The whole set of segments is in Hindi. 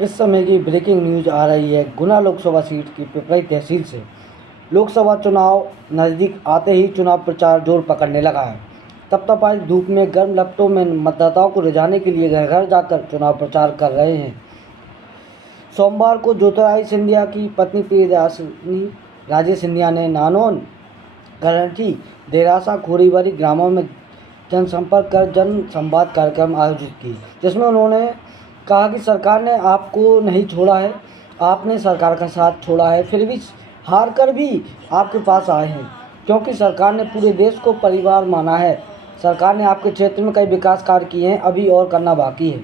इस समय की ब्रेकिंग न्यूज आ रही है गुना लोकसभा सीट की पिपराई तहसील से। लोकसभा चुनाव नज़दीक आते ही चुनाव प्रचार जोर पकड़ने लगा है। तपतपाई धूप में गर्म लपटों में मतदाताओं को रिझाने के लिए घर घर जाकर चुनाव प्रचार कर रहे हैं। सोमवार को ज्योतिरादित्य सिंधिया की पत्नी प्रियदर्शिनी राजे सिंधिया ने नानौन, गरठी, देरासा, खोरीबारी ग्रामों में जनसंपर्क कर जन संवाद कार्यक्रम आयोजित की, जिसमें उन्होंने कहा कि सरकार ने आपको नहीं छोड़ा है, आपने सरकार का साथ छोड़ा है, फिर भी हार कर भी आपके पास आए हैं, क्योंकि सरकार ने पूरे देश को परिवार माना है। सरकार ने आपके क्षेत्र में कई विकास कार्य किए हैं, अभी और करना बाकी है,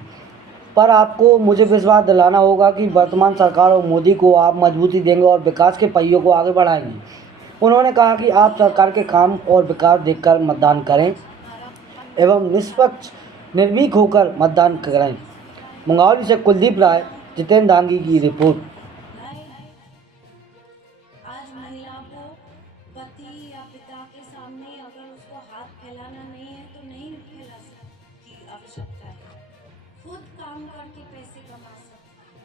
पर आपको मुझे विश्वास दिलाना होगा कि वर्तमान सरकार और मोदी को आप मजबूती देंगे और विकास के पहियों को आगे बढ़ाएंगे। उन्होंने कहा कि आप सरकार के काम और विकास देखकर मतदान करें एवं निष्पक्ष निर्भीक होकर मतदान करें। मंगावली से कुलदीप राय, जितेंद्र दांगी की रिपोर्ट। आज महिला को पति या पिता के सामने अगर उसको हाथ फैलाना नहीं है तो नहीं फैला सकती की आवश्यकता है। खुद काम करके पैसे कमा सकते हैं।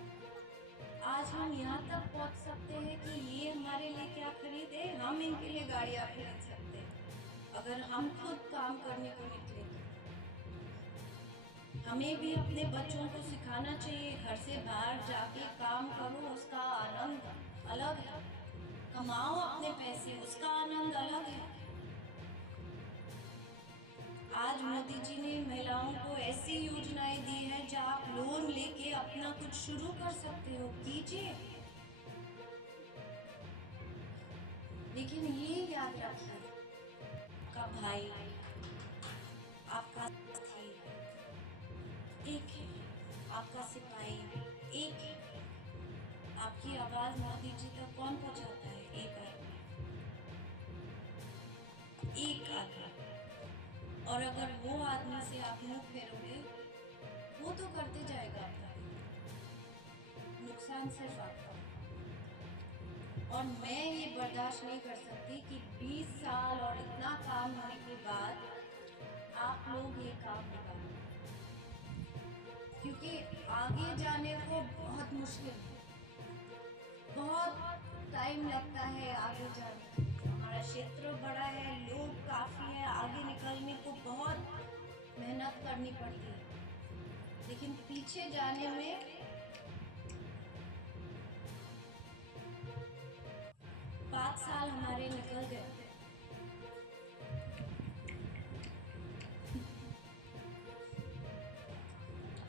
आज हम यहाँ तक पहुँच सकते हैं कि ये हमारे लिए क्या खरीदे, हम इनके लिए गाड़ियाँ खरीद सकते हैं अगर हम खुद काम करने को निकले तो। हमें भी अपने बच्चों को सिखाना चाहिए, घर से बाहर जाके काम करो, उसका आनंद अलग है। कमाओ अपने पैसे, उसका आनंद अलग है। आज मोदी जी ने महिलाओं को ऐसी योजनाएं दी है जहाँ आप लोन लेके अपना कुछ शुरू कर सकते हो, कीजिए। लेकिन ये याद रखिए, आपका भाई, आपका साथी एक है, आपका सिपाही एक है। आपकी आवाज मोदी जी तक कौन पहुंचाता है? एक आदमी। और अगर वो आदमी से आप मुंह फेरोगे, वो तो करते जाएगा अपना, नुकसान सिर्फ आपका। और मैं ये बर्दाश्त नहीं कर सकती कि 20 साल और इतना काम होने के बाद आप लोग ये काम निकालो, क्योंकि आगे जाने को बहुत मुश्किल है, बहुत टाइम लगता है आगे जाने के लिए। हमारा क्षेत्र बड़ा है, लोग काफ़ी है, आगे निकलने को बहुत मेहनत करनी पड़ती है, लेकिन पीछे जाने में 5 साल हमारे निकल गए।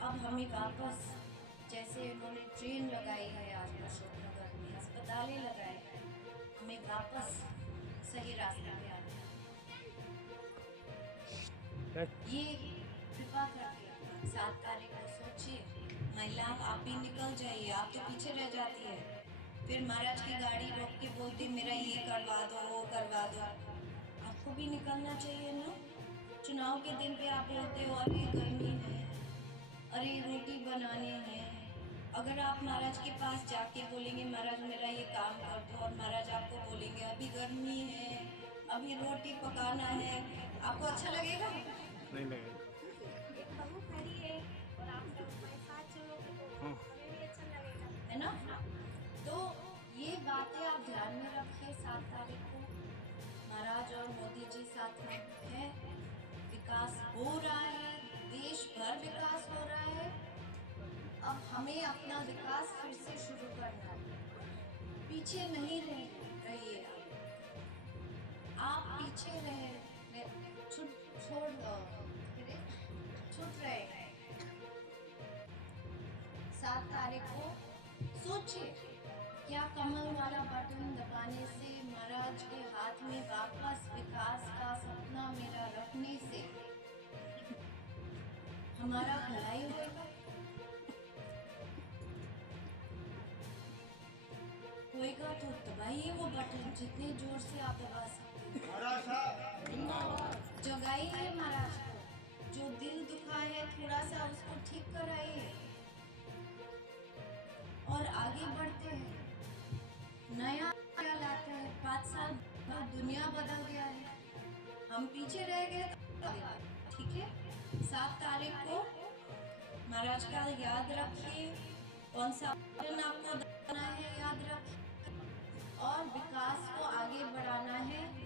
अब हमें वापस, जैसे उन्होंने ट्रेन लगाई है आज अशोकनगर में, अस्पतालें लगाए हैं, हमें वापस सही रास्ते पे आना है। ये कृपा करके 7 तारीख को सोचिए, महिला आप भी निकल जाइए, आप तो पीछे रह जाती है। फिर महाराज की गाड़ी रोक के बोलती मेरा ये करवा दो, वो करवा दो। आपको भी निकलना चाहिए ना। चुनाव के दिन पे आप बोलते हो अरे गर्मी है, अरे रोटी बनाने हैं। अगर आप महाराज के पास जाके बोलेंगे महाराज मेरा ये काम कर दो, और महाराज आपको बोलेंगे अभी गर्मी है, अभी रोटी पकाना है, आपको अच्छा लगेगा? नहीं लगेगा। एक बहू खड़ी है और आप सब हमारे साथ चलोगे तो हमें भी अच्छा लगेगा, है ना? तो ये बातें आप ध्यान में रखिए। 7 तारीख को महाराज और मोदी जी साथ में है, विकास हो रहा है, देश भर विकास हो रहा है। अब हमें अपना विकास फिर से शुरू करना है, पीछे नहीं रहिए। आप पीछे छूट रहे। 7 तारीख को सोचिए, क्या कमल वाला बटन दबाने से, महाराज के हाथ में वापस विकास का सपना मेरा रखने से हमारा भलाई होगा? होएगा तो दबाइए वो बटन जितने जोर से आप दबा सकते हैं। जगाइए महाराज को, जो दिल दुखा है थोड़ा सा उसको ठीक कराइए और आगे बढ़ते हैं। नया लाते हैं। 5 साल बाद दुनिया बदल गया है, हम पीछे रह गए। ठीक है, 7 तारीख को महाराज का याद रखिए। कौन सा बटन आपको दबाना है, याद रखें, और विकास को आगे बढ़ाना है।